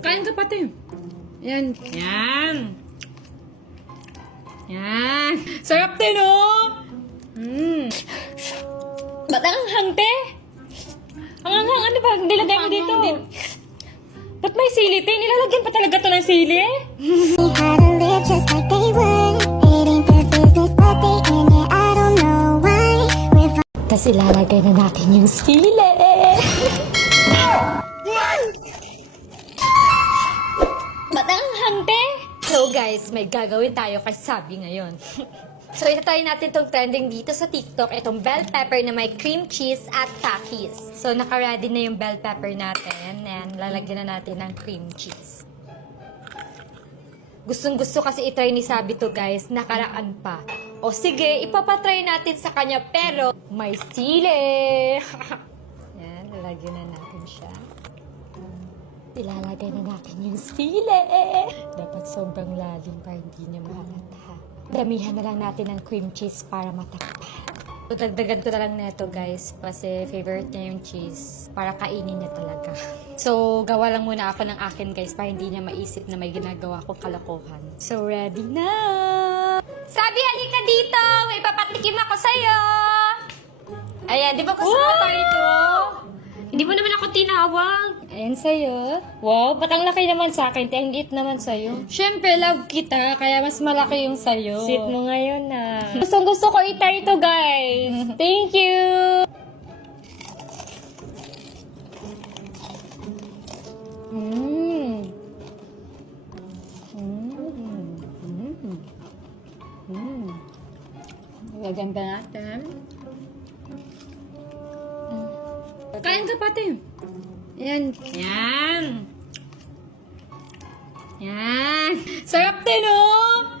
Kain ka pati. Yan. Yan. Yan. Sarap din, oh. Ba't ang hangte? Ang hanghang, ano ba? Nilagay mo dito. Ba't may sili? Nilalagyan pa talaga to ng sili? How to live just like they would. It ain't their business, but they in it. I don't know why. Tapos ilalagay na natin yung sili. Ba't ang hangte? So guys, may gagawin tayo kay Sabi ngayon. So itatry natin itong trending dito sa TikTok, itong bell pepper na may cream cheese at takis. So naka-ready na yung bell pepper natin and lalagyan na natin ng cream cheese. Gustong gusto kasi itry ni Sabi to guys, nakaraan pa. O sige, ipapatry natin sa kanya pero may sili. Yan, lalagyan na natin siya. Ilalagay na natin yung sili. Dapat sobrang lalim para hindi niya mahalata. Damihan na lang natin ng cream cheese para matakpan. So, dagdagan ko na lang neto guys kasi favorite niya yung cheese para kainin niya talaga. So, gawa lang muna ako ng akin guys para hindi niya maisip na may ginagawa kong kalokohan. So, ready na! Sabi, halika dito! May papatikim ako sa'yo! Ayan, di ba kasama tayo ito? Hindi mo naman ako tinawag. Ayan sa'yo. Wow, ba't ang laki naman sa akin? Ang liit naman sa'yo. Siyempre, love kita, kaya mas malaki yung sa'yo. Sweet mo ngayon na. Gusto ko i-try ito guys. Thank you! Gaganda natin. Kain ka pati. Yan. Yan. Yan. Sarap din, oh.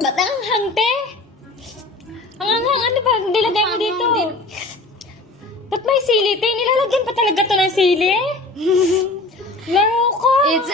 Ba't ang hangte? Ang hanghang, ano ba? Nilagay mo dito. Ba't may sili? Nilalagyan pa talaga to ng sili? Laro ko. It's